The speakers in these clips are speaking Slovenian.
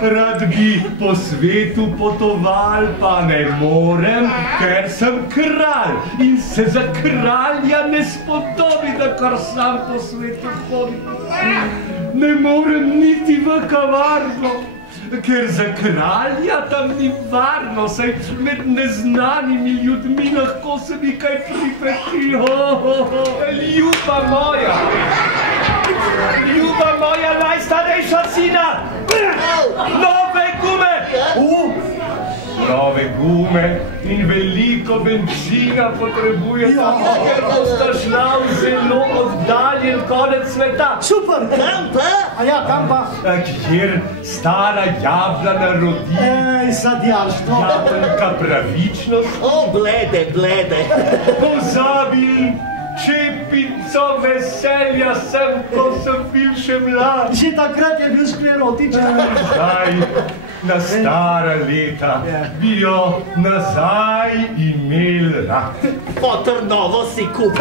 Rad bi po svetu potoval, pa ne morem, ker sem kralj in se za kralja ne spodobi, da kar sam po svetu hodim. Ne morem niti v kavarno, ker za kralja tam ni varno, saj med neznanimi ljudmi lahko se mi kaj pripeti. Ljuba moja najstarejša sina, nove gume! Nove gume in veliko benzina potrebujeta, ker bosta šla v zelo oddaljen konec sveta. Super! Kam pa? A ja, kam pa? Kjer stara jablana rodi. Sadjarstvo. Jablonka pravičnost. O, blede. Pozabi čepico veselja sem, ko sem bil še mlad. Že takrat je bil sklerotičen. Zdaj, na stara leta, bi jo nazaj imel rad. Potrnovo si kup.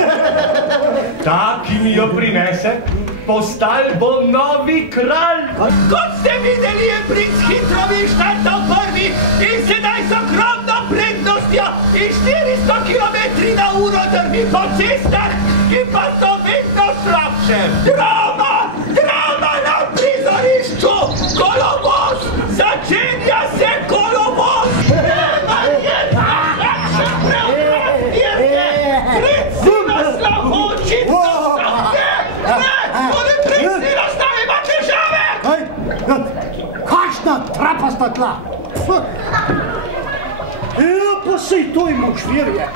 Ta, ki mi jo prinese, postal bo novi kralj. Kot ste videli, je princ Hitrovi štartal prvi in sedaj z ogromno prednostjo in 400 km/h drvi po cestah, ki pa so vedno slabše. Drama na prizorišču! Kolovoz! Začenja se kolovoz! Princ Siloslav očitno ima težave! Kakšna trapasta tla! Pa sej to ima švirje.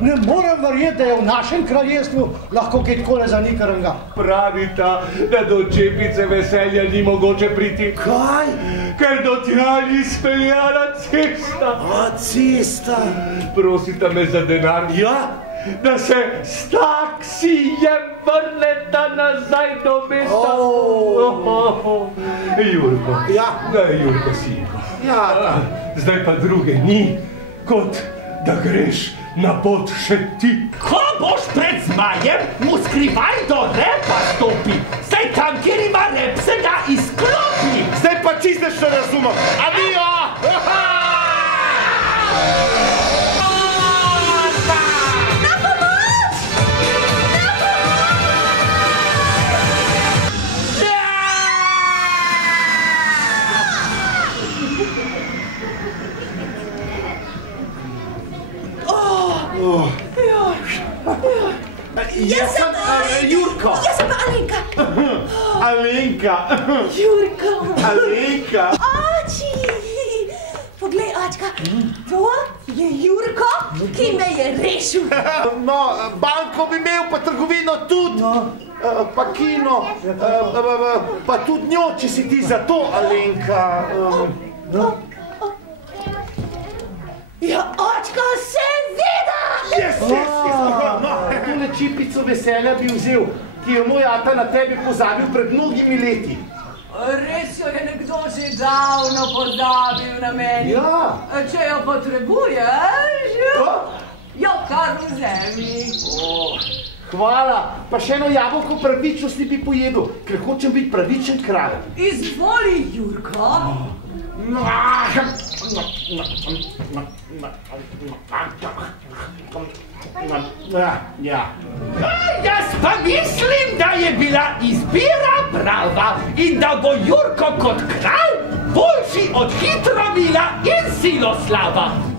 Ne morem verjeti, da je v našem kraljestvu lahko kaj takole zanikaranga. Pravita, da do čepice veselja ni mogoče priti. Kaj? Ker do tja ni speljana cesta. A, cesta? Prosita me za denar. Ja? Da se s taksijem vrneta nazaj do mesta. Jurko. Ja? Jurko, sinko. Ja. Zdaj pa druge ni, kot da greš na pot še ti. Ko boš pred zmajem, mu skrivaj do repa stopi. Saj tam, kjer ima rep, se ga izklopi. Zdaj pa čisto še razumem. Adijo! Jaz sem Jurko. Jaz sem pa Alenka. Alenka. Jurko. Alenka. Oči! Poglej, očka, to je Jurko, ki me je rešil. No, banko bi imel, pa trgovino tudi. Pa kino, pa tudi njo, če si ti za to, Alenka. Ja, očka, seveda! Tole čipico veselja bi vzel, ki je moj ata na tebi pozabil pred mnogimi leti. Res jo je nekdo že davno pozabil na meni. Ja. Če jo potrebuješ, jo kar vzemi. Hvala, pa še eno jabolko pravičnosti bi pojedel, ker hočem biti pravičen kralj. Izvoli, Jurko. Ja. Jaz pa mislim, da je bila izbira prava in da bo Jurko kot kralj boljši od Hitrovila in Siloslava.